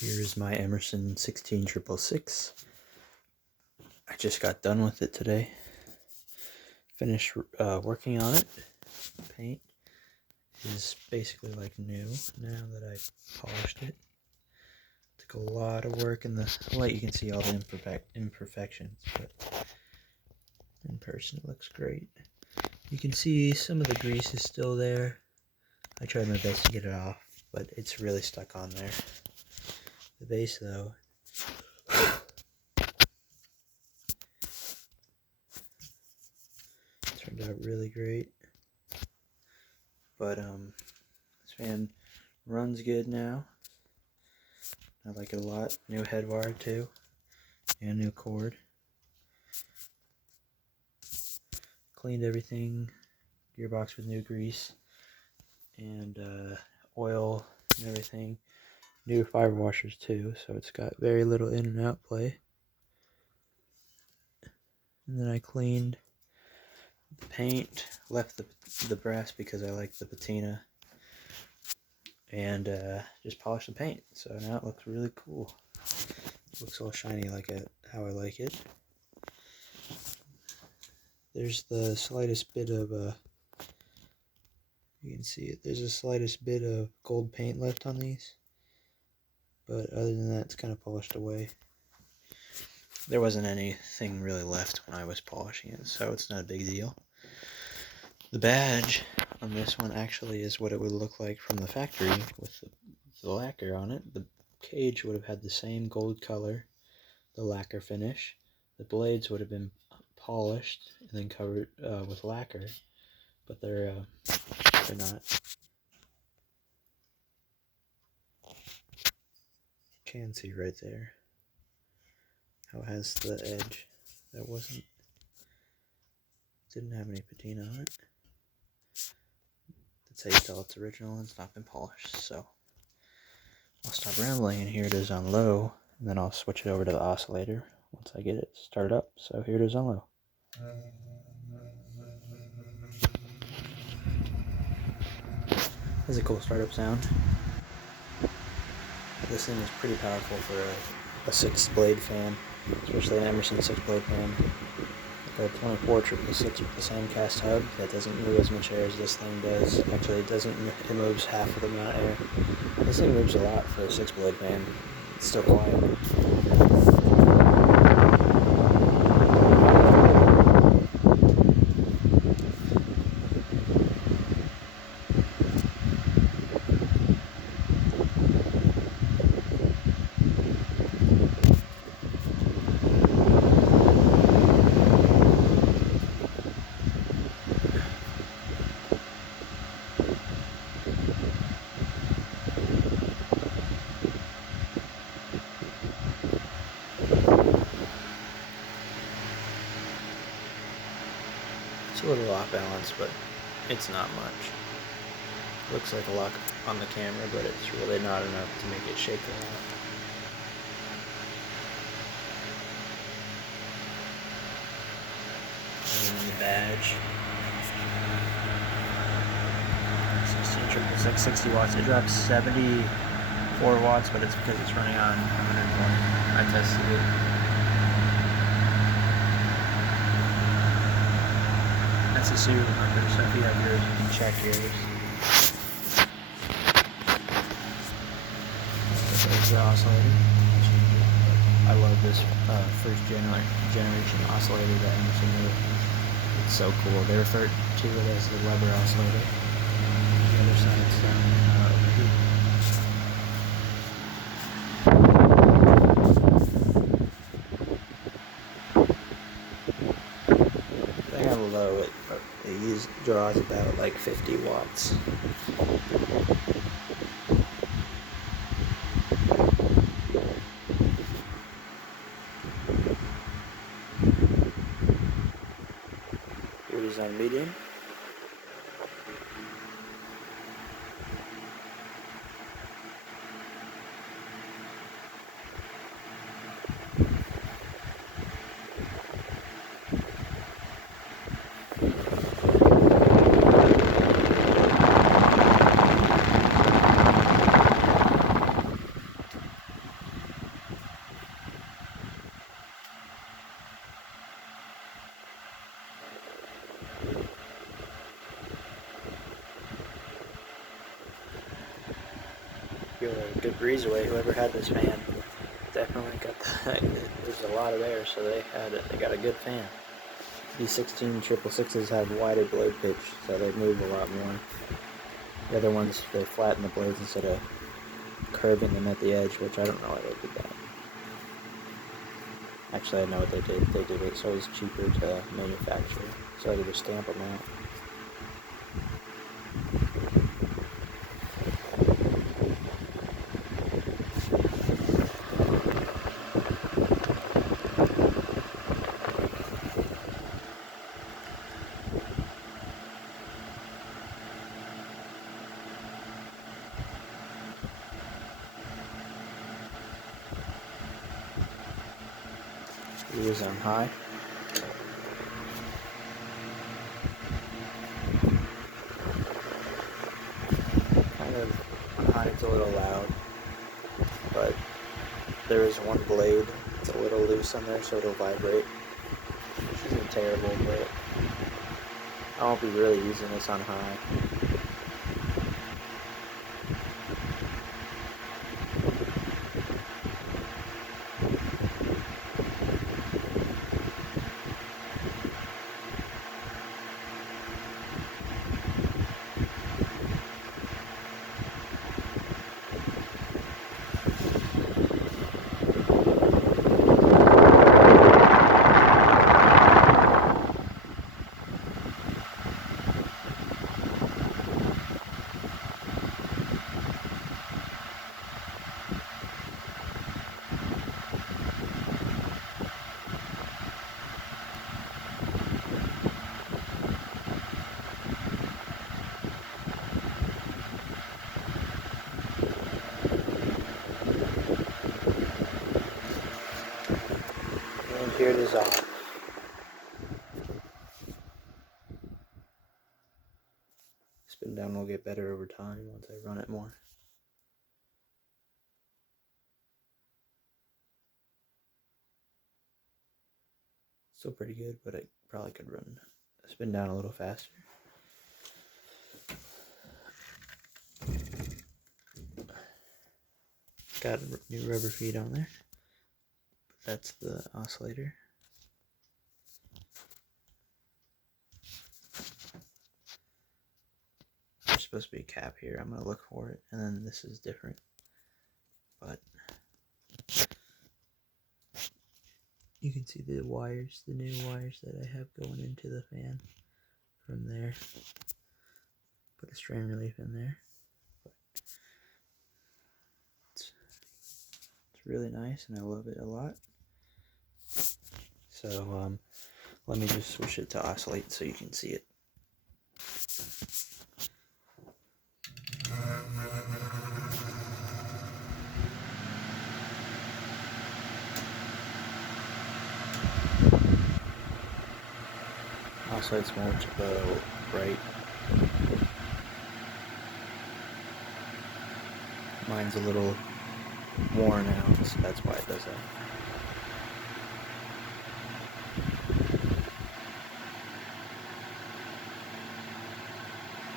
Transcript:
Here is my Emerson 16666. I just got done with it today. Finished working on it. Paint is basically like new now that I polished it. Took a lot of work in the light. You can see all the imperfections, but in person it looks great. You can see some of the grease is still there. I tried my best to get it off, but it's really stuck on there. The base though, turned out really great. But this fan runs good now. I like it a lot. New head wire too, and new cord. Cleaned everything, gearbox with new grease and oil and everything. New fiber washers too, so it's got very little in and out play. And then I cleaned the paint, left the brass because I like the patina, and just polished the paint. So now it looks really cool. It looks all shiny like how I like it. There's the slightest bit of you can see it. There's the slightest bit of gold paint left on these, but other than that, it's kind of polished away. There wasn't anything really left when I was polishing it, so it's not a big deal. The badge on this one actually is what it would look like from the factory with the lacquer on it. The cage would have had the same gold color, the lacquer finish. The blades would have been polished and then covered with lacquer, but they're not. You can see right there how it has the edge that didn't have any patina on it. That's how you tell it's original and it's not been polished. So I'll stop rambling, and here it is on low, and then I'll switch it over to the oscillator once I get it started up. So here it is on low. That's a cool startup sound. This thing is pretty powerful for a 6-blade fan, especially an Emerson 6-blade fan. Like a 24-666 with the same cast hub that doesn't move as much air as this thing does. Actually, it moves half of the amount of air. This thing moves a lot for a 6-blade fan. It's still quiet. It's a little off balance, but it's not much. Looks like a lot on the camera, but it's really not enough to make it shake a lot. And then the badge. 16666, 60 watts. It drops 74 watts, but it's because it's running on 120. I tested it. That's a serial number, so if you have yours, you can check yours. It's the oscillator. I love this first generation oscillator that Emerson made. It's so cool. They refer to it as the Weber oscillator. The other side's over here. Low, it draws about like 50 watts. Here it is on medium. Feel a good breeze away. Whoever had this fan definitely got the, there's a lot of air, so they got a good fan. These 16666s have wider blade pitch, so they move a lot more. The other ones, they flatten the blades instead of curving them at the edge, which I don't know why they did that. Actually, I know what they did. They did it so it's cheaper to manufacture, so they just stamp them out. It was on high. Kind of on high, it's a little loud, but there is one blade that's a little loose on there, so it'll vibrate. Which isn't terrible, but I won't be really using this on high. And here it is off. Spin down will get better over time once I run it more. Still pretty good, but I probably could run spin down a little faster. Got new rubber feet on there. That's the oscillator. There's supposed to be a cap here. I'm going to look for it, and then this is different. But you can see the wires, the new wires that I have going into the fan from there. Put a strain relief in there. But it's really nice, and I love it a lot. So let me just switch it to oscillate so you can see it. Also, it's more to the right. Mine's a little worn out, so that's why it does that.